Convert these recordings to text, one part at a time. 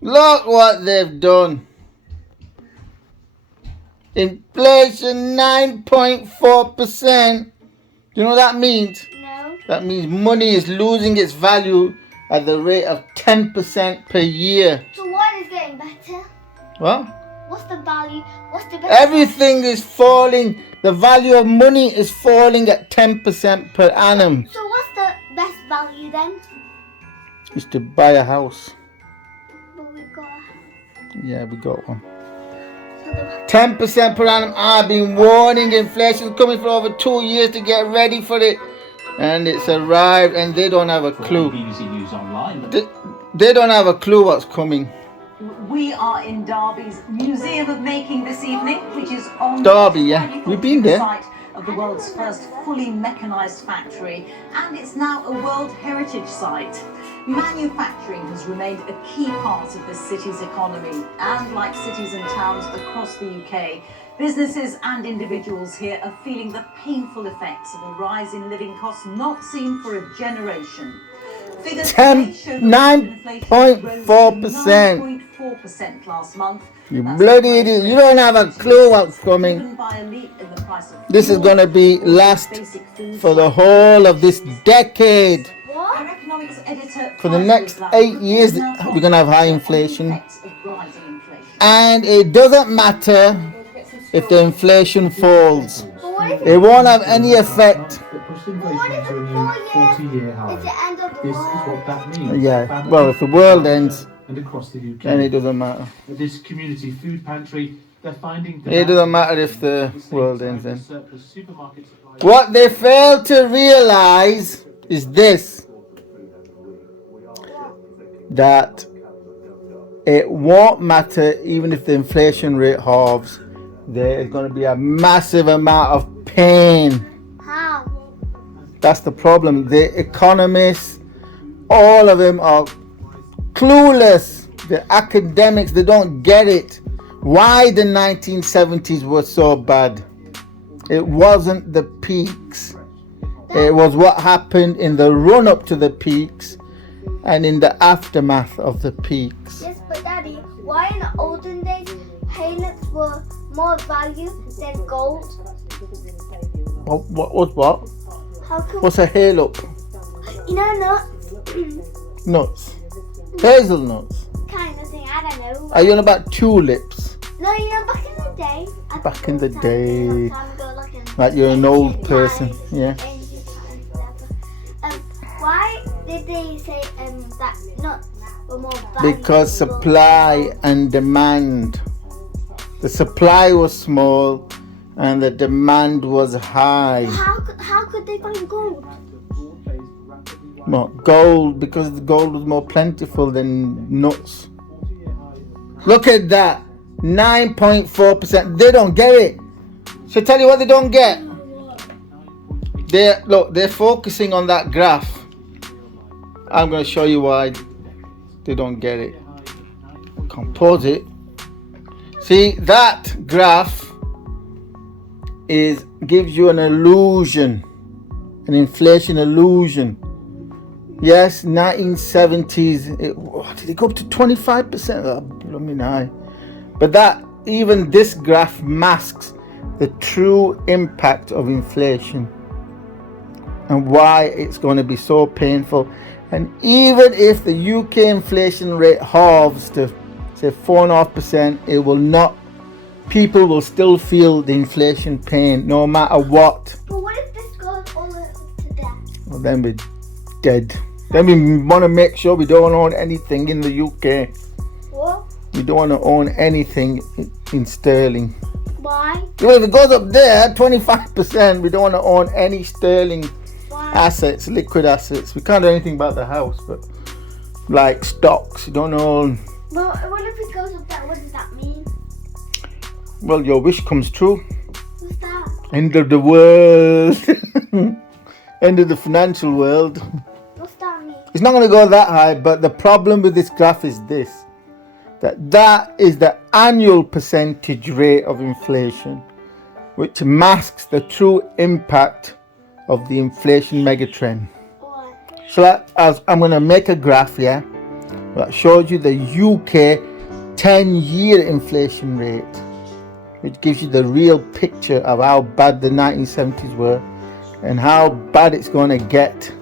Look what they've done. Inflation 9.4%. You know what that means? No. That means money is losing its value at the rate of 10% per year. So what is getting better? What? What's the value? What's the best? Everything is falling. The value of money is falling at 10% per annum. So what's the best value then? Is to buy a house. But we got. Yeah, we got one. So the 10% per annum. I've been warning inflation coming for over 2 years to get ready for it. And it's arrived and they don't have a clue. BBC News Online. They don't have a clue what's coming. We are in Derby's Museum of Making this evening, which is on Derby, yeah. We've been the there. site of the world's first fully mechanised factory, and it's now a World Heritage Site. Manufacturing has remained a key part of the city's economy, and like cities and towns across the UK, businesses and individuals here are feeling the painful effects of a rise in living costs not seen for a generation. Figures today show that inflation rose to 9.4%. 9.4% last month. You That's bloody the idiot. highest You don't have a clue what's coming. driven by a leap in the price of This is fuel, going to be last basic food for the like whole of this decade. what? Our economics editor For the Clive next Woodland 8 years, is now we're going to have high on the inflation. effects of rising inflation. And it doesn't matter if the inflation falls. But what if It won't have any effect. what if in 4 years it's the end of the This is world? what that means. Yeah, well, if the world ends, And across the UK. then it doesn't matter. At this community food pantry, they're finding It doesn't matter if the world ends then. surplus supermarket supplies. What they fail to realize is this, that it won't matter even if the inflation rate halves. There is going to be a massive amount of pain. How? That's the problem. The economists, all of them are clueless. The academics, they don't get it. Why the 1970s were so bad. It wasn't the peaks. It was what happened in the run up to the peaks and in the aftermath of the peaks. Yes, but Daddy, why in the olden days halos were more value than gold? What? How come? What's a halo? You know, not Nuts. Hazelnuts. kind of thing. I don't know. Are you on about tulips? No, you know, back in the day. Back in the Time day. ago, like Like you're an old ancient person, times, yeah. ancient times, whatever. Why did they say that nuts were more valuable? Because supply and demand. The supply was small and the demand was high. How could they find gold? Well, gold, because the gold was more plentiful than nuts. Look at that. 9.4%. They don't get it. So tell you what they don't get. They're focusing on that graph. I'm going to show you why they don't get it. Compose it. See, that graph gives you an illusion, an inflation illusion. Yes, 1970s, did it go up to 25%? Oh, blooming high. But even this graph masks the true impact of inflation and why it's going to be so painful. And even if the UK inflation rate halves to say 4.5%, it will not. People will still feel the inflation pain no matter what. But what if this goes all the way to death? Well, then we're dead. Then we want to make sure we don't own anything in the UK. What? We don't want to own anything in sterling. Why? Well, if it goes up there, 25%, we don't want to own any sterling Why? assets, liquid assets. We can't do anything about the house, but like stocks, you don't own. Well, what if it goes up there? What does that mean? Well, your wish comes true. What's that? End of the world. End of the financial world. What's that mean? It's not going to go that high, but the problem with this graph is this. That is the annual percentage rate of inflation, which masks the true impact of the inflation megatrend. Why? So I'm going to make a graph here That shows you the UK 10-year inflation rate, which gives you the real picture of how bad the 1970s were and how bad it's going to get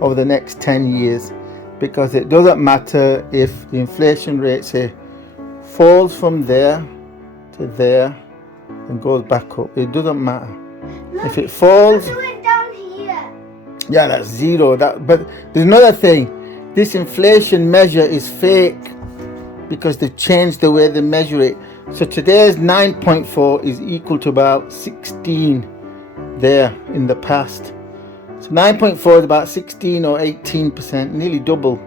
over the next 10 years. Because it doesn't matter if the inflation rate, say, falls from there to there and goes back up. It doesn't matter. If it falls, Do it down here. yeah, that's zero. But there's another thing. This inflation measure is fake because they've changed the way they measure it. So today's 9.4 is equal to about 16 there in the past. So 9.4 is about 16 or 18%, nearly double,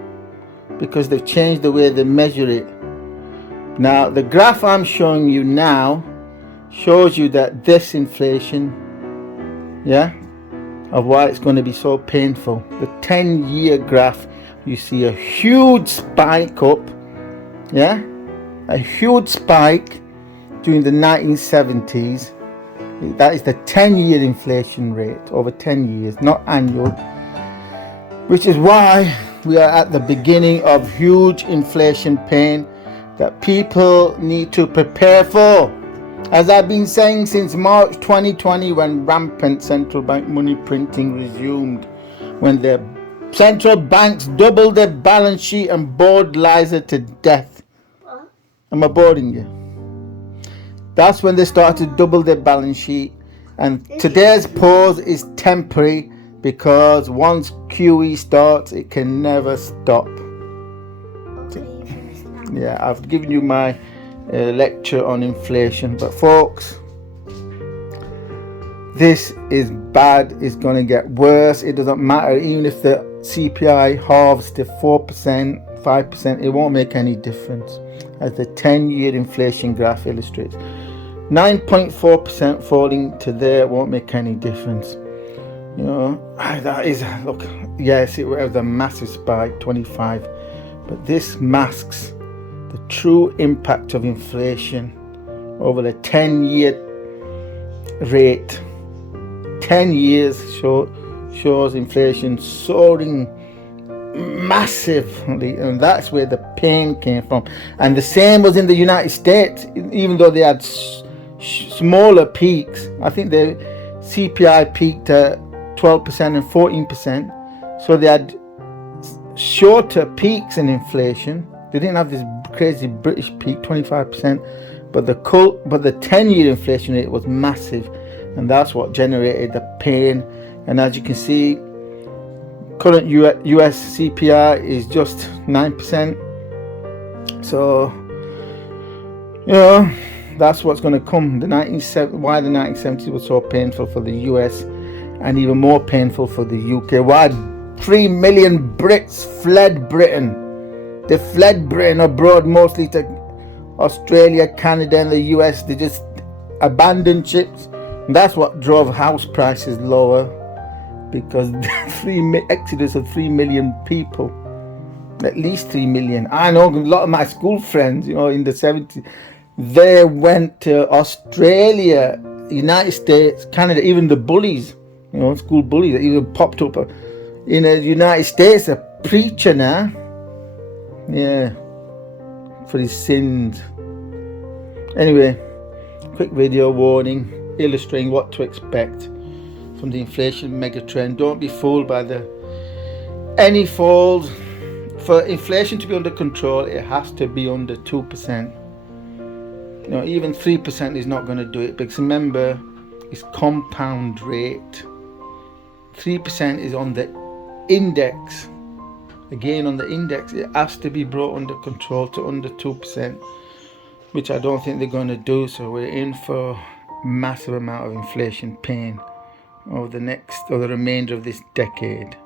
because they've changed the way they measure it. Now, the graph I'm showing you now shows you that this inflation, yeah, of why it's going to be so painful. The 10-year graph, you see a huge spike up, yeah, a huge spike during the 1970s. That is the 10-year inflation rate over 10 years, not annual, which is why we are at the beginning of huge inflation pain that people need to prepare for. As I've been saying since March 2020, when rampant central bank money printing resumed, when the central banks doubled their balance sheet and bored Eliza to death. Am I boring you? That's when they started to double their balance sheet. And today's pause is temporary, because once QE starts, it can never stop. Okay, you finished now. Yeah, I've given you my lecture on inflation. But folks, this is bad. It's going to get worse. It doesn't matter. Even if the CPI halves to 4%, 5%, it won't make any difference, as the 10-year inflation graph illustrates. 9.4% falling to there won't make any difference. You know, that is, look, yes, it was a massive spike, 25, but this masks the true impact of inflation over the 10-year rate. 10 years shows inflation soaring massively, and that's where the pain came from. And the same was in the United States, even though they had smaller peaks. I think the CPI peaked at 12% and 14%, so they had shorter peaks in inflation. They didn't have this crazy British peak, 25%, but the 10-year inflation rate was massive, and that's what generated the pain. And as you can see, current US CPI is just 9%. So, you know, that's what's going to come. Why the 1970s was so painful for the US, and even more painful for the UK. Why 3 million Brits fled Britain. They fled Britain abroad, mostly to Australia, Canada, and the US. They just abandoned ships. And that's what drove house prices lower, because exodus of 3 million people, at least 3 million. I know a lot of my school friends, you know, in the 70s, they went to Australia, United States, Canada. Even the bullies, you know, school bullies, that even popped up in the United States, a preacher now, yeah, for his sins. Anyway, quick video warning illustrating what to expect from the inflation megatrend. Don't be fooled by any falls. For inflation to be under control, it has to be under 2%. You know, even 3% is not going to do it, because remember, it's compound rate. 3% is on the index. Again, on the index, it has to be brought under control to under 2%, which I don't think they're going to do. So we're in for massive amount of inflation pain over the remainder of this decade.